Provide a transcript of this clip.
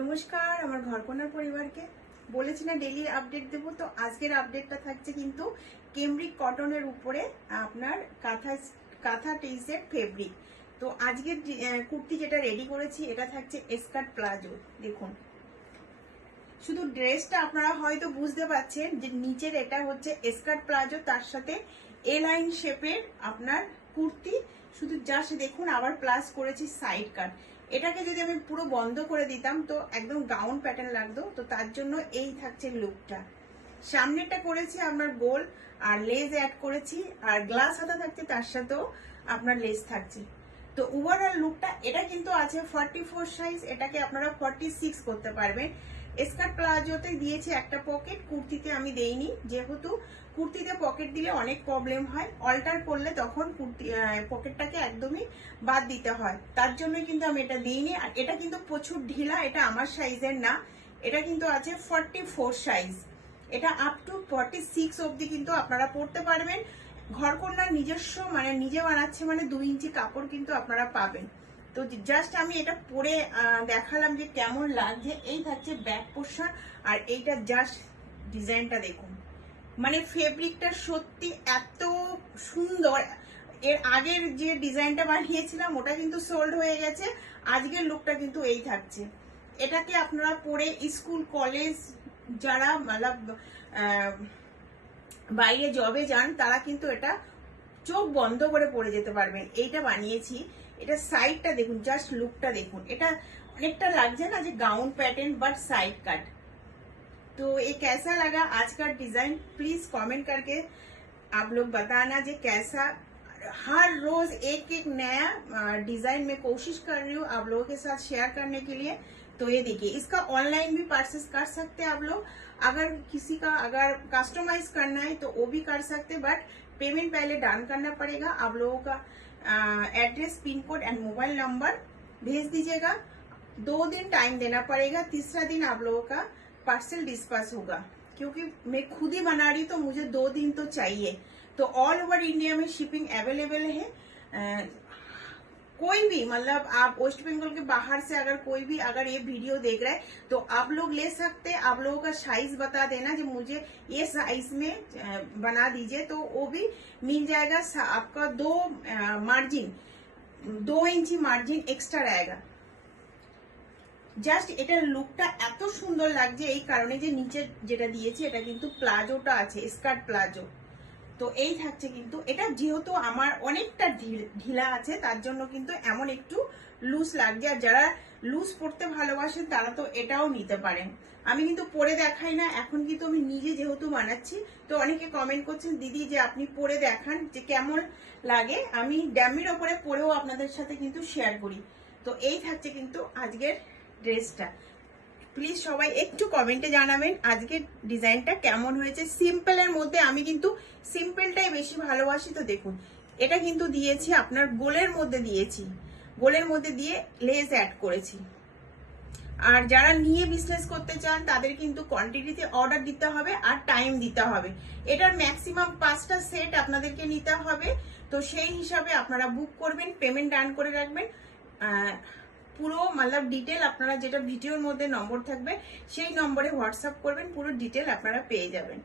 নমস্কার আমার ঘরকন্যার পরিবারকে বলেছি না ডেইলি আপডেট দেবো। তো আজকের আপডেটটা থাকছে কিন্তু কেমব্রিক কটনের উপরে আপনার কাঁথা টি সেট ফেব্রিক। তো আজকের কুর্তি যেটা রেডি করেছি এটা থাকছে স্কার্ট প্লাজো। দেখুন শুধু ড্রেসটা আপনারা হয়তো বুঝতে পারছেন যে নিচের এটা হচ্ছে স্কার্ট প্লাজো, তার সাথে এ লাইন শেপের আপনার কুর্তি, শুধু জাস্ট দেখুন আবার প্লাস করেছি সাইড কাট। এটাকে যদি আমি পুরো বন্ধ করে দিতাম তো একদম গাউন প্যাটার্ন লাগতো, তো তার জন্য এই থাকছে লুকটা। সামনেটা করেছি আপনার গোল আর লেস অ্যাড করেছি, আর গ্লাস হাতা থাকছে, তার সাথেও আপনার লেস থাকছে। তো ওভারঅল লুকটা এটা কিন্তু আছে 44 সাইজ, এটাকে আপনারা 46 করতে পারবেন। স্কার্ট প্লাজোতে দিয়েছি একটা পকেট, কুর্তিতে আমি দেইনি, যেহেতু কুর্তিতে পকেট দিলে অনেক প্রবলেম হয়, অল্টার করলে তখন কুর্তি পকেটটাকে একদমই বাদ দিতে হয়, তার জন্য কিন্তু আমি এটা দিইনি। আর এটা কিন্তু প্রচুর ঢিলা, এটা আমার সাইজের না, এটা কিন্তু আছে 44 সাইজ। এটা আপ টু 46 অবধি কিন্তু আপনারা পরতে পারবেন। ঘরকন্যার নিজস্ব মানে নিজে বানাচ্ছে মানে 2 ইঞ্চি কাপড় কিন্তু আপনারা পাবেন। তো জাস্ট আমি এটা পরে দেখালাম যে কেমন লাগছে। এই থাকছে ব্যাক পোর্শন, আর এইটা জাস্ট ডিজাইনটা দেখুন, মানে ফেব্রিকটা সত্যি এত সুন্দর। এর আগের যে ডিজাইনটা বানিয়েছিলাম ওটা কিন্তু সোল্ড হয়ে গেছে, আজকের লুকটা কিন্তু এই থাকছে। এটাকে আপনারা পরে স্কুল কলেজ যারা মালাব বাইরে জবে যান তারা কিন্তু এটা চোখ বন্ধ করে পরে যেতে পারবেন। এইটা বানিয়েছি, এটা সাইডটা দেখুন, জাস্ট লুকটা দেখুন, এটা অনেকটা লাগছে না যে গাउन पैटर्न बट साइड कट। तो ये कैसा लगा आज का डिजाइन, प्लीज कमेंट करके आप लोग बताना जे कैसा। हर रोज एक एक नया डिजाइन में कोशिश कर रही हूँ आप लोगों के साथ शेयर करने के लिए। तो ये देखिए, इसका ऑनलाइन भी परचेस कर सकते हैं आप लोग, अगर किसी का अगर कस्टमाइज करना है तो वो भी कर सकते, बट पेमेंट पहले डन करना पड़ेगा। आप लोगों का address, pin code and mobile number भेज दीजिएगा, 2 दिन टाइम देना पड़ेगा, तीसरा दिन आप लोगों का पार्सल डिस्पैच होगा, क्योंकि मैं खुद ही बना रही तो मुझे 2 दिन तो चाहिए। तो ऑल ओवर इंडिया में शिपिंग अवेलेबल है। कोई भी मतलब आप वेस्ट बंगाल के बाहर से अगर कोई भी अगर ये वीडियो देख रहा है तो आप लोग ले सकते हैं। आप लोगों का साइज बता देना जो मुझे ये साइज में बना दीजिए, तो वो भी मिल जाएगा। आपका 2 इंची मार्जिन एक्स्ट्रा रहेगा। জাস্ট এটার লুকটা এত সুন্দর লাগছে এই কারণে যে নিচে যেটা দিয়েছি এটা কিন্তু প্লাজোটা আছে, স্কার্ট প্লাজো। তো এই থাকছে কিন্তু এটা যেহেতু আমার অনেকটা ঢিলা আছে তার জন্য কিন্তু এমন একটু লুজ লাগছে। আর যারা লুজ পরতে ভালোবাসেন তারা তো এটাও নিতে পারেন। আমি কিন্তু পরে দেখাই না, এখন কিন্তু আমি নিজে যেহেতু বানাচ্ছি, তো অনেকে কমেন্ট করছেন দিদি যে আপনি পরে দেখান যে কেমন লাগে, আমি ড্যামির ওপরে পরেও আপনাদের সাথে কিন্তু শেয়ার করি। তো এই থাকছে কিন্তু আজকের ড্রেসটা। প্লিজ সবাই একটু কমেন্টে জানাবেন আজকের ডিজাইনটা কেমন হয়েছে। সিম্পলের মধ্যে আমি কিন্তু সিম্পলটাই বেশি ভালোবাসি। তো দেখুন এটা কিন্তু দিয়েছি আপনার গোলের মধ্যে দিয়েছি, গোলের মধ্যে দিয়ে লেস অ্যাড করেছি। আর যারা নিয়ে বিজনেস করতে চান তাদের কিন্তু কোয়ান্টিটিতে অর্ডার দিতে হবে আর টাইম দিতে হবে। এটার ম্যাক্সিমাম 5টা সেট আপনাদেরকে নিতে হবে, তো সেই হিসাবে আপনারা বুক করবেন, পেমেন্ট ডান করে রাখবেন। পুরো मतलब ডিটেল আপনারা যেটা ভিডিওর মধ্যে নম্বর থাকবে সেই নম্বরে হোয়াটসঅ্যাপ করবেন, পুরো ডিটেল আপনারা পেয়ে যাবেন।